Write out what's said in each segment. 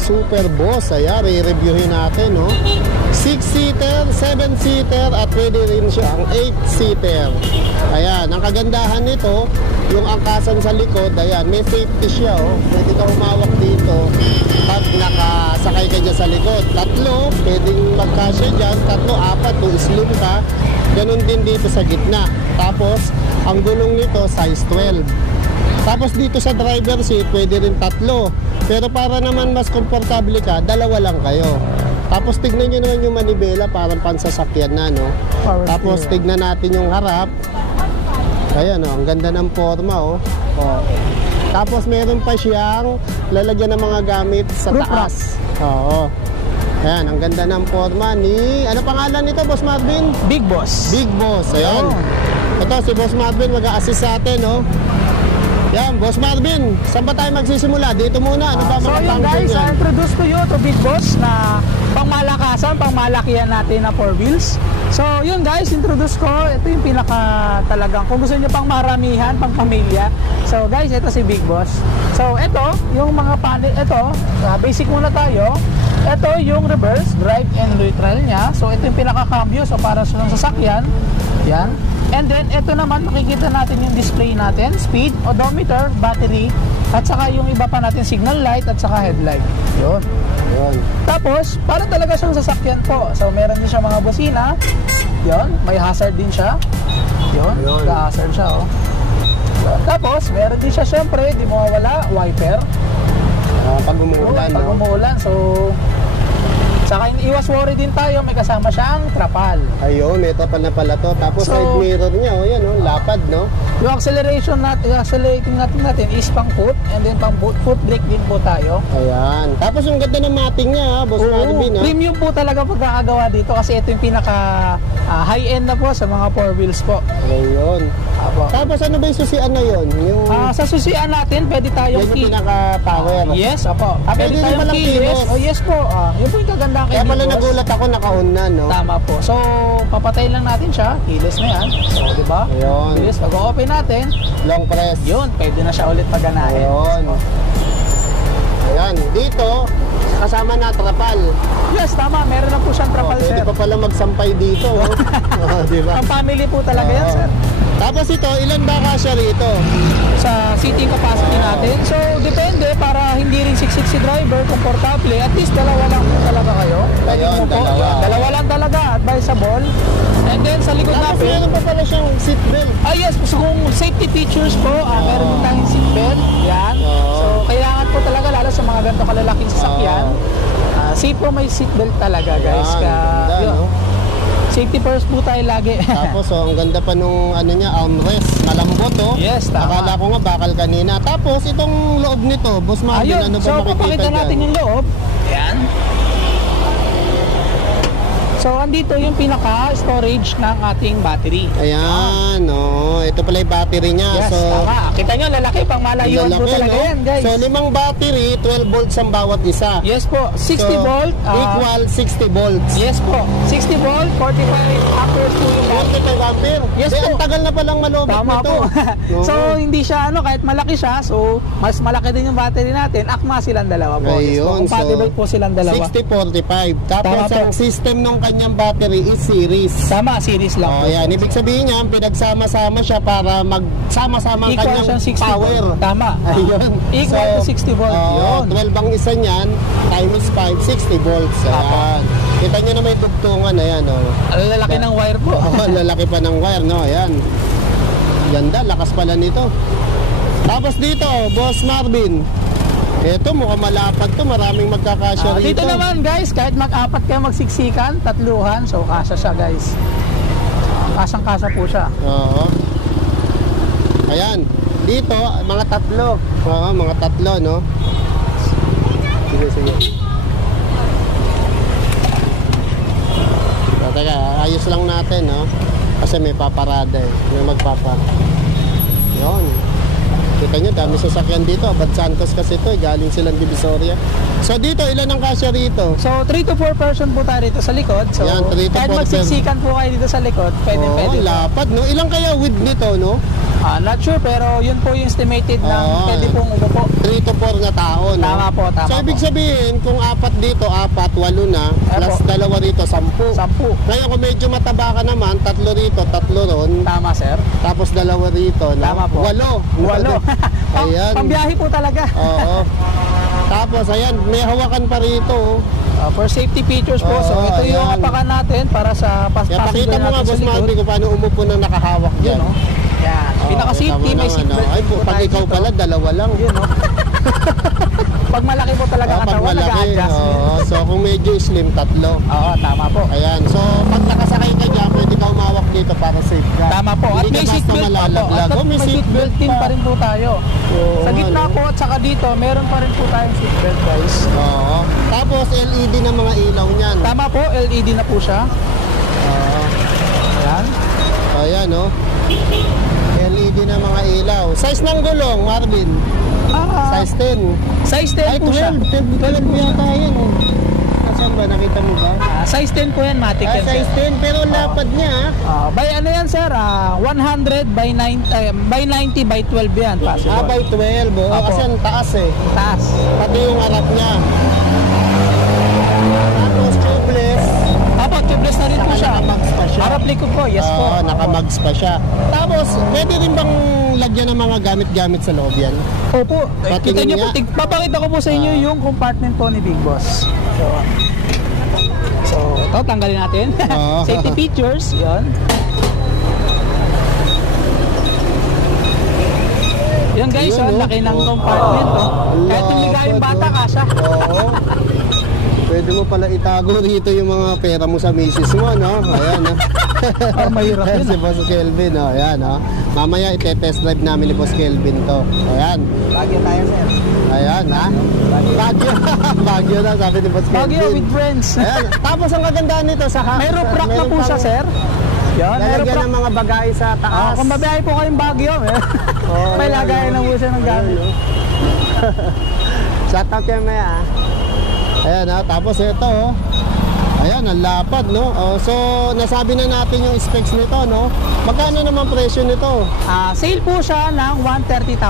Super Boss. Ayan, re-reviewin natin, no? 6-seater, 7-seater, at pwede rin siyang 8-seater. Ayan, ang kagandahan nito, yung angkasan sa likod, ayan, may safety siya, oh. Pwede ka humawak dito pag nakasakay ka dyan sa likod. Tatlo, pwedeng magkasya dyan. Tatlo, apat, kung slim ka. Ganun din dito sa gitna. Tapos, ang gulong nito, size 12. Tapos dito sa driver seat, pwede rin tatlo. Pero para naman mas komportable ka, dalawa lang kayo. Tapos tignan nyo naman yung manibela, parang pansasakyan na, no? Tapos tignan natin yung harap. Ayan, oh, ang ganda ng forma, oh. Tapos meron pa siyang lalagyan ng mga gamit sa taas. Oo. Ayan, ang ganda ng forma ni... Ano pangalan nito, Boss Marvin? Big Boss. Big Boss, ayan. Ito, si Boss Marvin mag-a-assist sa atin, no? Yan, Boss Marvin, saan ba tayo magsisimula? Dito muna, ano ba So yun guys, introduce to you to Big Boss na pangmalakasan, pangmalakihan natin na 4 wheels. So yun guys, introduce ko, ito yung pinaka talagang, kung gusto nyo pang maramihan, pang pamilya. So guys, ito si Big Boss. So ito, yung mga panel, ito, basic muna tayo. Ito yung reverse, drive and neutral niya. So ito yung pinaka-cambio, so para sa sasakyan. Yan. And then, ito naman, makikita natin yung display natin, speed, odometer, battery, at saka yung iba pa natin, signal light, at saka headlight. Yun. Yun. Tapos, para talaga siyang sasakyan po. So, meron din siya mga busina. Yun. May hazard din siya. Yun. Ka-hazard siya, oh. Tapos, meron din siya, syempre, di mawawala, wiper. Pag umuulan, pag umuulan, so... Saka iwas worry din tayo, may kasama siyang trapal. Ayun, may trapal na pala to. Tapos so, side mirror niya, oh, yan, oh, lapad, no? Yung acceleration natin, accelerating natin is pang foot, and then pang foot brake din po tayo. Ayan. Tapos yung ganda ng mating niya, ha, Boss Marvin, ha? Premium po talaga pagkakagawa dito kasi ito yung pinaka high-end na po sa mga 4 wheels po. Ayun. Tapos ano ba yung susian na yun? Yung... sa susian natin, pwede tayong yan yung pinaka-power. Yes, apo. Pwede tayong kilos. Oh, yes po. Yun po yung kaganda kay kaya pala nagulat ako, naka-on na, no? Tama po. So, papatay lang natin siya. Kilos na yan. So, di ba? Ayun. Kilos. Pag-open natin, long press. Yun, pwede na siya ulit paganahin. Ayun. Ayan. Dito, kasama na trapal. Yes, tama. Meron na po siyang trapal, sir. Pwede pa pala magsampay dito. Di ba? Ang family po talaga yan, sir. Tapos ito, ilan ba kasya rito? Sa seating capacity natin. So, depende para hindi rin siksik si driver, komportable. At least dalawa lang po talaga kayo. Pwede mo po. Dalawa lang talaga, advisable. And then sa likod natin. Tapos meron pa pala siyang seat belt. Yes, so kung safety features po, meron din tayong seat belt. Yan. So, kailangan po talaga, lalo sa mga ganito kalalaking sasakyan. Safe po may seat belt talaga, guys. Safety first po tayo lagi. Tapos ang ganda pa nung ano niya, armrest, malambot, oh. Yes, tama. Akala ko nga bakal kanina. Tapos itong loob nito, Boss Marvin, ano ba so, makikita dyan? So papakita natin yung loob. Yan. So, andito yung pinaka-storage ng ating battery. Ayan, no. Ito pala yung battery niya. Yes, so, tama. Kita nyo, lalaki pang malayuan po talaga, no? Yan, guys. So, 5 battery, 12 volts ang bawat isa. Yes po, 60 volt. Equal 60 volts. Yes po, 60 volt, 45 amperes po yung battery. 45 ampere? Yes po. Ang tagal na palang malobot nito. Tama po. So, hindi siya, kahit malaki siya, so, mas malaki din yung battery natin, akma silang dalawa po. Ayun, yes po. Compatible po silang dalawa. 60-45. Tapos, ang system ng kanyang battery is series. Tama, series lang. Yan. Ibig sabihin niya, pinagsama-sama siya para magsama-sama ang kanyang power. Tama. Ayun. Equal to 60 volt. Yun. 12 ang isa niyan, times 5, 60 volts. Ayan. Kita nyo na may dugtungan. Ayan, oh. Lalaki ng wire po. Lalaki pa ng wire, no? Ayan. Ganda, lakas pala nito. Tapos dito, Boss Marvin. Ito, mukhang malapad to. Maraming magkakasya rito. Dito naman, guys, kahit mag-apat kayo magsiksikan, tatluhan. So, kasya siya, guys. Kasang-kasa po siya. Oo. Ayan. Dito, mga tatlo. Oo, mga tatlo, no? Sige, sige. So, teka, ayos lang natin, no? Kasi may paparada eh. May magpapa. Yun. Kita nyo, dami sasakyan dito. Abad Santos kasi ito, galing silang Divisoria. So dito, ilan ang kasya rito? So 3 to 4 person po tayo rito sa likod. So yan, 3 to 4 kahit magsiksikan po kayo dito sa likod, pwede. Lapad, no? Ilang kaya width nito, no? Not sure, pero yun po yung estimated ng Oo, pwede pong umupo. 3 to 4 na tao, no? Tama po, tama So, ibig po. sabihin, kung 4 dito, 4, 8 na, plus Apo. 2 rito, 10. 10. Ngayon, kung medyo mataba ka naman, 3 rito, 3 ron, Tama, sir. tapos 2 rito, no? Tama po. 8. 8. Ayan. Pambiyahe po talaga. Oo. Tapos, ayan, may hawakan pa rito. For safety features po. So, Oo, ito yung ayan. apakan natin para sa Kaya pakita mo nga, Boss Marvin, kung paano umupo ng nakahawak Yun, dyan. no? Yan. Oo, Pinaka-safety, kita mo may naman, seatbelt. no? Ay, po pag tayo ikaw dito. pala, 2 lang. Yun, no? Pag malaki po talaga Pag katawan, malaki, nag-a-adjust. oo. So, kung medyo slim, 3. Oo, tama po. Ayan. So, pag nakasakay ka dyan, pwede ka umawak dito para safe ka. Tama po. At Hindi may ka basta seatbelt pa po. malalaglag. At Oh, may seatbelt din pa rin po tayo. Oo, Sa gitna ano? po at saka dito, meron pa rin po tayong seatbelt, guys. Oo. Tapos, LED ng mga ilaw niyan. Tama po, LED na po siya. Oo. Ayan. Ayan, no? LED na mga ilaw. Size ng gulong, Marvin. Size 10. Size 10 Ay, po siya. 12 yata yan. Nasaan ba? Nakita mo ba? Size 10 po yan, Matic yan, sir. Size 10, pero lapad niya. By ano yan, sir? 100 by 90 by 12 yan, possible. By 12. Oo, Apo. kasi ang taas eh. Taas. Pati yung harap niya. Tapos tubeless. Apo, tubeless na rin po Saka siya. nakamags pa siya. Harap likod po, yes po. Oo, nakamags pa siya. Tapos, pwede rin bang lagyan ng mga gamit-gamit sa loob yan? Opo, kita Patingin niyo po, nga. papakita ko po sa inyo yung compartment po ni Big Boss. So ito, tanggalin natin. Oo. Safety features, yon. Yan guys, Yun, ang oh. laki ng Oh. compartment. Oh. Kahit tumiga yung bata, kasha. Oo. Pwede mo pala itago rito yung mga pera mo sa misis mo, no? Ayan, no? Parang mahirap yun, Si Boss Kelvin, no? Ayan, no? Mamaya ite-test drive namin ni Boss Kelvin to. Ayan. Bagyo tayo, sir. Ayan, ha? Bagyo. Bagyo na, sabi ni Boss Kelvin. Bagyo with friends. Ayan. Tapos ang kagandahan nito sa... May roof rack na meron po siya, pang sir. Yan, may roof Lalagyan rack. ng mga bagay sa taas. Kung babiyahe po kayong Bagyo, may ayan, lagayan na po siya ng gamit. Shout out kayo maya. Ayan, ha? Tapos ito, oh. Ayan, ang lapad, no? Oh, so, nasabi na natin yung specs nito, no? Magkano naman presyo nito? Sale po siya ng 130,000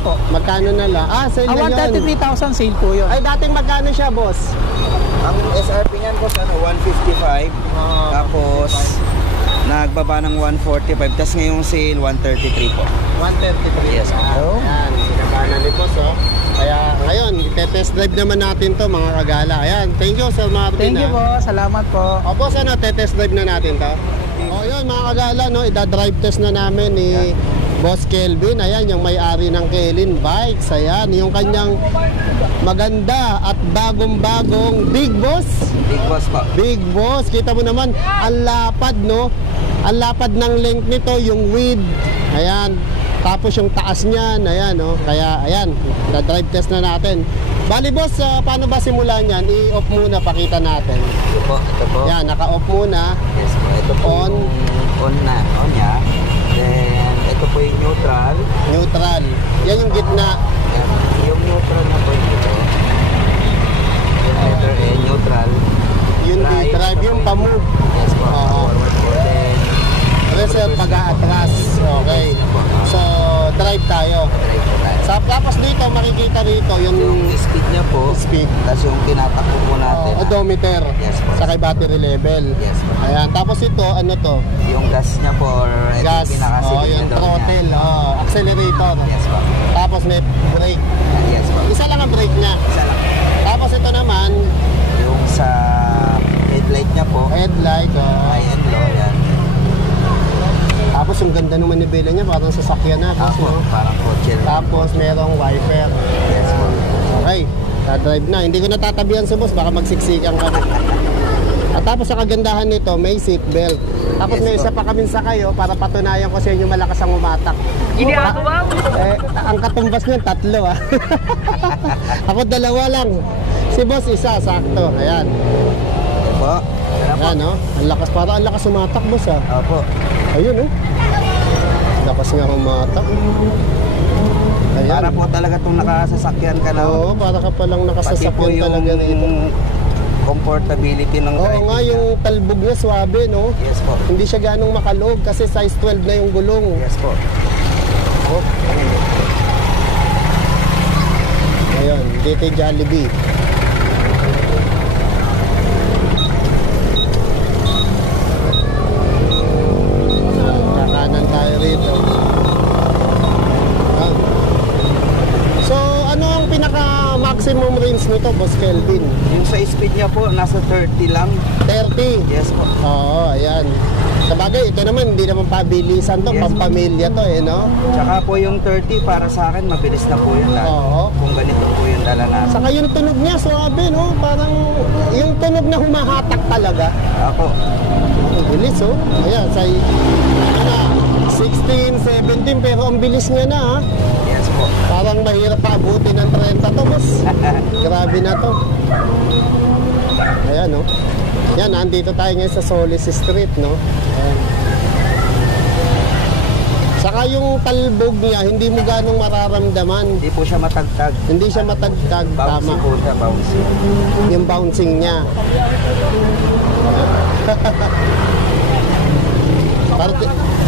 po. Magkano na lang? Sale na yun. 133,000 sale po yun. Ay, dating magkano siya, boss? Ang SRP niyan boss, 155. Tapos, nagbaba ng 145. Tapos ngayong sale, 133 po. 133. Yes. Ayan, sinabana ni boss, oh. Kaya ngayon, ite-test drive naman natin to mga kagala. Ayan, thank you Sir Marvin. Thank you po, salamat po. O boss, ano, te-test drive na natin to. O yun mga kagala, no, ida-drive test na namin ni Boss Kelvin. Ayan, yung may-ari ng Kelin Bikes. Ayan, yung kanyang maganda at bagong-bagong Big Boss. Big boss po. Big Boss, kita mo naman, ang lapad, no? Ang lapad ng length nito, yung width. Ayan. Tapos yung taas niyan, ayan, no? Kaya, ayan, na-drive test na natin. Bali, boss, paano ba simulan yan? I-off muna, pakita natin. Ito po, ito po. Yan, naka-off muna. Yes po, ito po On. on niya. Then, ito po yung neutral. Neutral. Yan yung gitna. Yan. Yung neutral na po ito. Yung letter A, neutral. Yung drive, yung pa-move. Yes po, Oo. forward po. Then, Reserve pag-aatras. Okay. So, drive tayo. drive po tayo. Tapos dito, makikita rito Yung yung speed niya po, speed. tapos yung tinatakbo po natin. Odometer. Yes po. Sa kay battery level. Yes po. Ayan. Tapos ito, ano to? Yung gas niya po, or ito Gas. yung pinakasilid Yung na daw throttle. niya. Accelerator. Yes po. Tapos may brake. Yes po. Isa lang ang brake niya. Isa lang. Tapos ito naman, Yung sa headlight niya po, headlight. high and low, yan. Tapos yung ganda ng manibela niya, parang sasakyan na. Boss, Apo, no? parang kotse lang. Tapos merong wiper. Yes po. Okay, drive na. Hindi ko natatabihan sa boss, baka magsiksikan kami. At tapos sa kagandahan nito, may seat belt. Tapos Yes, may po. isa pa kami sa kayo para patunayan ko sa inyo malakas ang umatak. Ang katumbas niyan, 3 ah. Ako 2 lang. Si boss isa, sakto. Ayan. Ito po. Ayan, no? Ang lakas, para ang lakas umatak, boss ah. Opo. Ayun, oh. Lakas nga umatak. Ayan. Para po talaga itong nakasasakyan ka na. Oo, para ka palang Pati po nakasasakyan yung talaga rito. comfortability ng Oo driving nga, niya. yung talbog niya swabe, no? Yes po. Hindi siya ganong makalog kasi size 12 na yung gulong. Yes po. Oh. Ayun, dito yung Jollibee. Kakanan tayo rito. Ah. So, ano ang pinaka-maximum range nito, Boss Kelvin? Yung sa speed niya po, nasa 30 lang. 30. Yes po. Oo, ayan. Sabagay, ito naman, hindi naman pabilisan to, Yes. pampamilya to eh, no? Tsaka po yung 30 para sa akin, mabilis na po yun lahat. Oo. Kung ganito po yung dala natin. Saka yung tunog niya, suabe, no? Parang yung tunog na humahatak talaga. Ako. Ang bilis, oh. Ayan, say, ano na, 16, 17, pero ang bilis niya na, ha? Yes po. Parang mahirap pa abutin ng 30 to, boss. Grabe na to. Ayan, no? Yan, nandito tayo ngayon sa Solis Street, no? Ayan. Saka yung talbog niya, hindi mo ganong mararamdaman. Hindi po siya matagtag. Hindi siya matagtag, Bouncy tama. po siya, bouncy. Yung bouncing niya.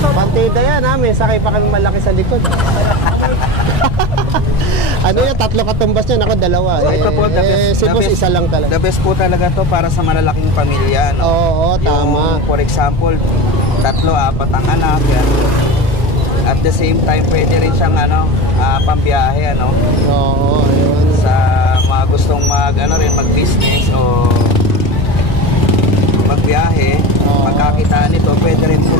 Partida yan, ha? May sakay pa kami malaki sa likod. Ano yan, tatlo katumbas niya, ako dalawa. So, ito po, Si boss, isa lang talaga. The best po talaga to para sa malalaking pamilya. No? Oo, tama. Yung, for example, 3, 4 ang anak. Yan. At the same time, pwede rin siyang pambiyahe. Oo, yun. Sa mga gustong mag-business o magbiyahe, Oo. magkakitaan nito, pwede rin po.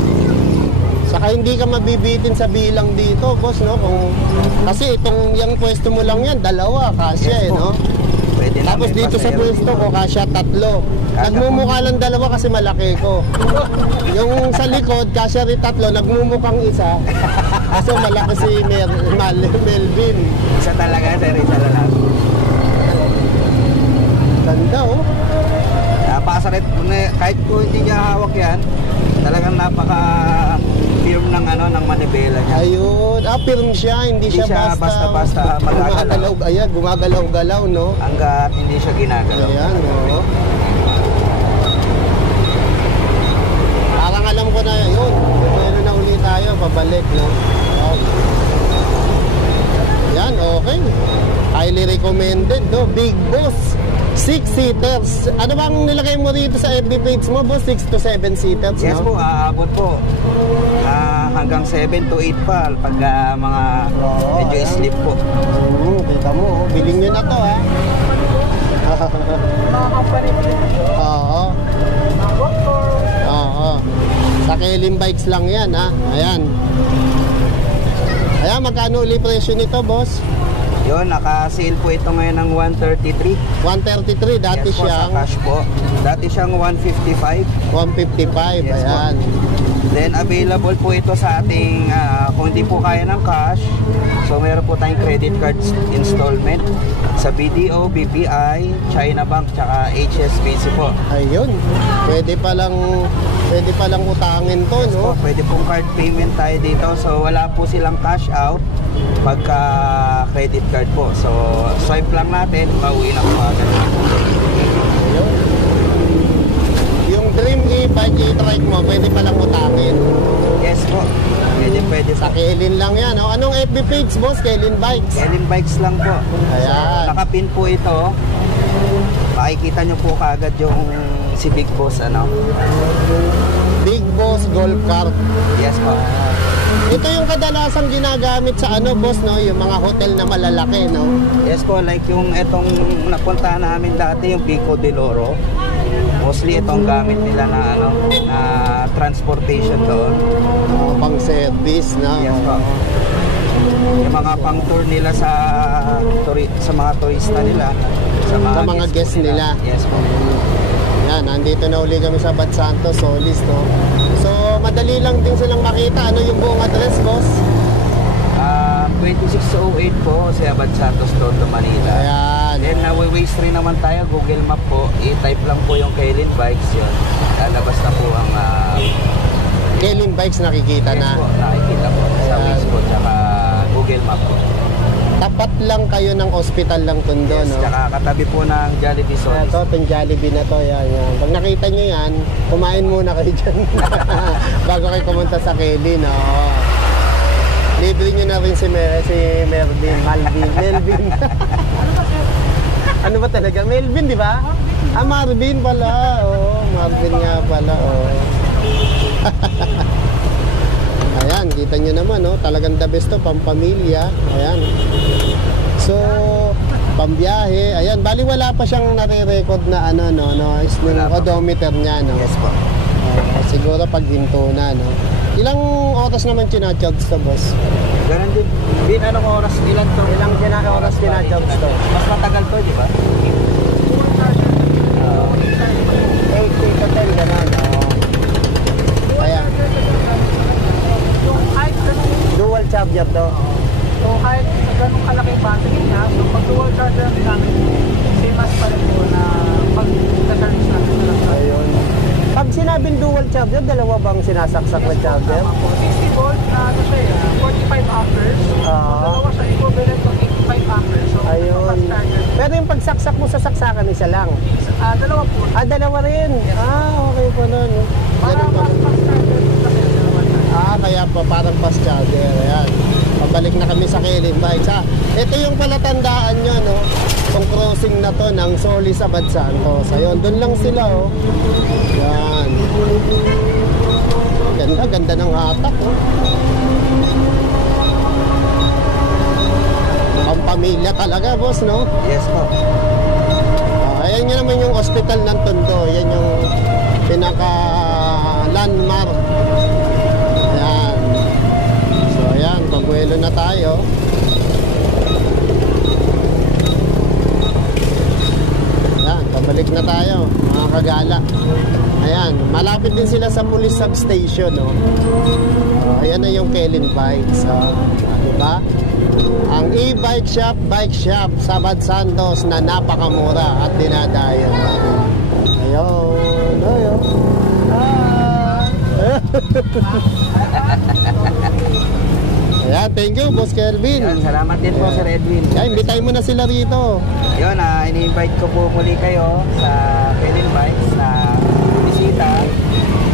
Saka hindi ka mabibitin sa bilang dito, boss, no? Kasi yung pwesto mo lang yan, dalawa, kasya, Yes, eh, po. no? Pwede na Tapos may dito sa pasahero pwesto dito. ko, kasya 3. Nagmumukha lang dalawa kasi malaki ko. Yung sa likod, kasya rin 3, nagmumukhang isa. Kasi malaki si Melvin. Isa talaga, sir, isa lang. Ganda, oh. Napakasarit, kahit po hindi niya hawak yan, talagang napaka-firm ng ng manibela niya. Ayun. Firm siya. Hindi siya basta-basta magagalaw. Ayan, gumagalaw-galaw, no? Hanggat hindi siya ginagalaw. Ayan, no? Parang alam ko na yun. Meron na uli tayo, pabalik, no? Yan, okay. Highly recommended, no? Big Boss. 6-seaters. Ano bang nilagay mo rito sa FB page mo, boss? 6 to 7 seaters, Yes no? po, aabot po. Hanggang 7 to 8 pa pag mga Oo, medyo ayan. slip po. Kita mo, oh. Biling nyo na to, ha? Oo. Oo. Sa Kelim Bikes lang yan, ha? Ayan. Ayan, magkano uli presyo nito, boss? Yun, naka-sale po ito ngayon ng 133. 133, dati Yes po, siyang sa cash po. Dati siyang 155. 155, Yes, po. ayan. Then available po ito sa ating, kung hindi po kaya ng cash, so meron po tayong credit cards installment sa BDO, BPI, China Bank, tsaka HSBC po. Ayun. Pwede palang utangin to, Yes po, no? pwede pong card payment tayo dito. So wala po silang cash out pagka credit card po. So swipe lang natin, pauwi na po agad. Ayun. Yung Dream e-bike e-trike mo, pwede palang utangin. Yes po, pwede Sa po. Kelin lang yan, no? Anong FB page, boss? Kelin Bikes. Kelim Bikes lang po. Ayan. So, nakapin po ito. Makikita nyo po kaagad yung si Big Boss, Big Boss Golf Cart. Yes po. Ito yung kadalasang ginagamit sa boss, no? Yung mga hotel na malalaki, no? Yes po, like yung etong napuntahan namin dati, yung Pico de Loro. Mostly itong gamit nila na na transportation doon. Pang service, na. Yes po. Yung mga pang tour nila sa mga turista nila, sa mga guest nila. Yes po. Yan, nandito na uli kami sa Bad Santos, Solis, no? So, madali lang din silang makita. Ano yung buong address, boss? 2608 po, sa Abad Santos, Tondo, Manila. Ayan. Then, nawi-waste rin naman tayo, Google Map po. I-type lang po yung Kelim Bikes yun. Lalabas na po ang Kelin Bikes nakikita yes na. po, nakikita po sa Ayan. Waze po, tsaka Google Map po. Tapat lang kayo ng ospital ng Tondo, Yes, no? tsaka katabi po ng Jollibee Solis. Ito, itong Jollibee na to, yan, yan. Pag nakita nyo yan, kumain muna kayo dyan. Bago kayo pumunta sa Kelly, no? Libre nyo na rin si Melvin. Ano ba talaga? Melvin, di ba? Ah, Marvin pala. Oh, Marvin nga pala. Oh. Ayan, kita nyo naman, no? Talagang the best to, pampamilya. Ayan. So, pambiyahe. Ayan, bali wala pa siyang nare-record na ano, no? Is yung odometer niya, no? Yes po. Siguro pag hinto na, no? Ilang oras naman chinacharge to, boss? Ganun din. Bin, anong oras? Ilan to? Ilang oras chinacharge to? Mas matagal to, di ba? 8 to 10, gano'n. Ayan. Yung height, Dual charger to. so kahit sa ganung kalaki battery niya, so pag dual charger namin, same as pa rin po na pag na-charge natin sa lang. Ayun. Pag sinabing dual charger, dalawa bang sinasaksak na charger? 60 volt na ano siya, 45 amperes. Dalawa siya equivalent to 85 amperes. So, Ayun. fast charger. Pero yung pagsaksak mo sa saksakan, isa lang. Dalawa po. Ah, dalawa rin. Ah, okay pa nun. Para Ganun pa. mas fast charger kasi dalawa siya. Ah, kaya pa parang fast charger. Ayan. Pabalik na kami sa Killing Bikes. Ah, ito yung palatandaan nyo, no? Itong crossing na to ng Solis Abad Santos. Ayun, doon lang sila, oh. Yan. Ganda, ganda ng hatak, oh. Pampamilya talaga, boss, no? Yes po. Ayan yun naman yung hospital ng Tondo. Yan yung pinaka-landmark. Ayan. So, ayan. Pabuelo na tayo. Ayan. Pabalik na tayo, mga kagala. Ayan. Malapit din sila sa police substation, no? Ayan na yung Kelin Bikes. Diba? Ang e-bike shop sa Bad Santos na napakamura at dinadayo. Ayun, ayun. Ayan, thank you, Boss Kelvin. Yun, salamat din po, Sir Edwin. Kaya, imbitahin mo na sila rito. Yun, ini-invite ko po muli kayo sa Kelly Bikes na bisita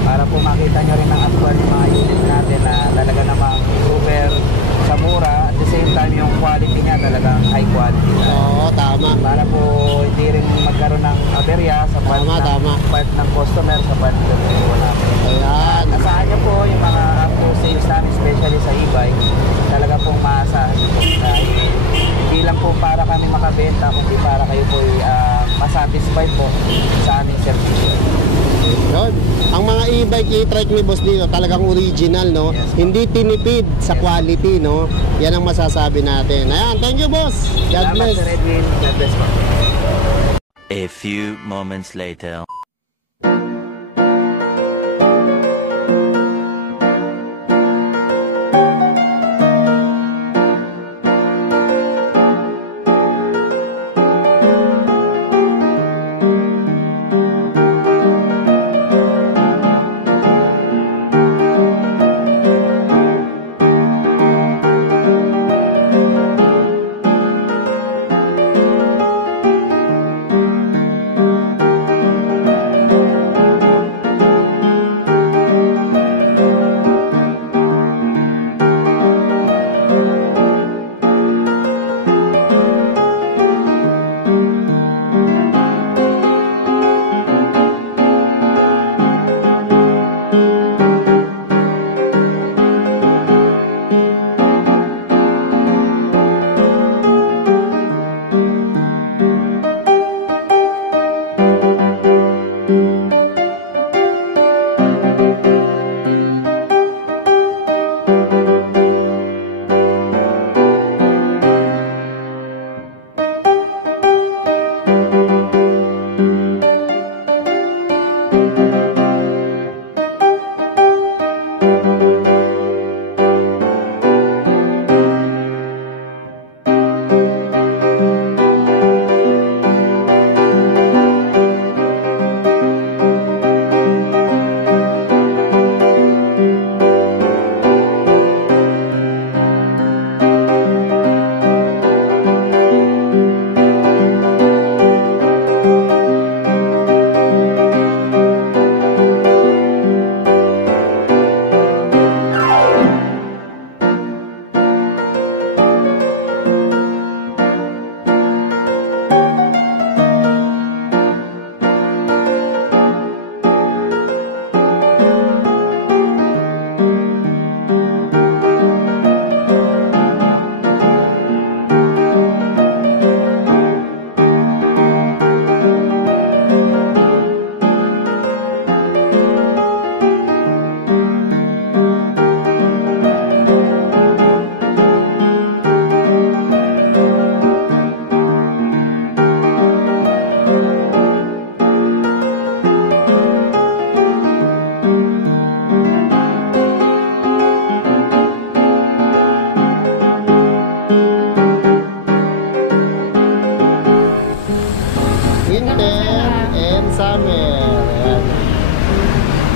para po makita nyo rin ang actual yung mga unit natin na talaga namang super sa mura. At the same time, yung quality niya talagang high quality. Oo, tama. Para po hindi rin magkaroon ng aberya sa part, Tama. part ng customer sa part ng po namin. Ayan. Asahan nyo po yung mga after sales namin, especially sa e-bike, talaga pong maasahan nyo po. Dahil hindi lang po para kami makabenta, kundi para kayo po masatisfied po sa aming service. Yun. Ang mga e-bike e-trike ni Boss dito talagang original, no? Yes, Hindi tinipid sa quality, no? Yan ang masasabi natin. Ayan, thank you, Boss. God Salamat, bless. Sir Edwin. God bless po. A few moments later.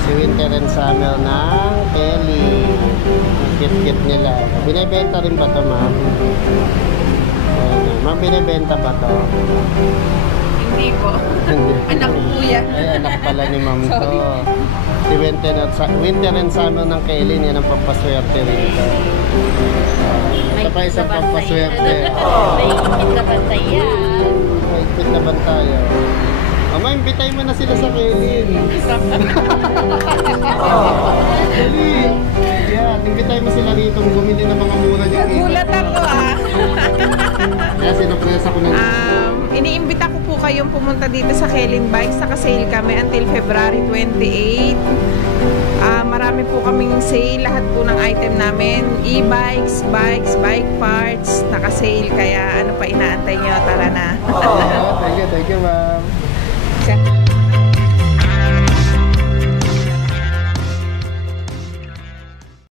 Si Winter and Summer ng Kelly. Kit-kit nila. Binibenta rin ba to, ma'am? Ma'am, binibenta ba to? Hindi po. Anak ko po yan. Ay, anak pala ni ma'am to. Si Winter and Summer ng Kelly, yan ang pampaswerte rito. Ito pa isang pampaswerte. May ikit na bantay yan. May ikit na bantayo. Ama, imbitay mo na sila sa Kelly. Kelly! Yan, imbitay mo sila rito bumili ng mga mura niyo. Nagulat ako Kaya sinupresa ko na. Iniimbita ko po kayong pumunta dito sa Kellen Bikes. Naka-sale kami until February 28. Marami po kaming sale. Lahat po ng item namin. E-bikes, bikes, bike parts. Naka-sale. Kaya ano pa inaantay nyo? Tara na. Thank you, ma'am. Okay.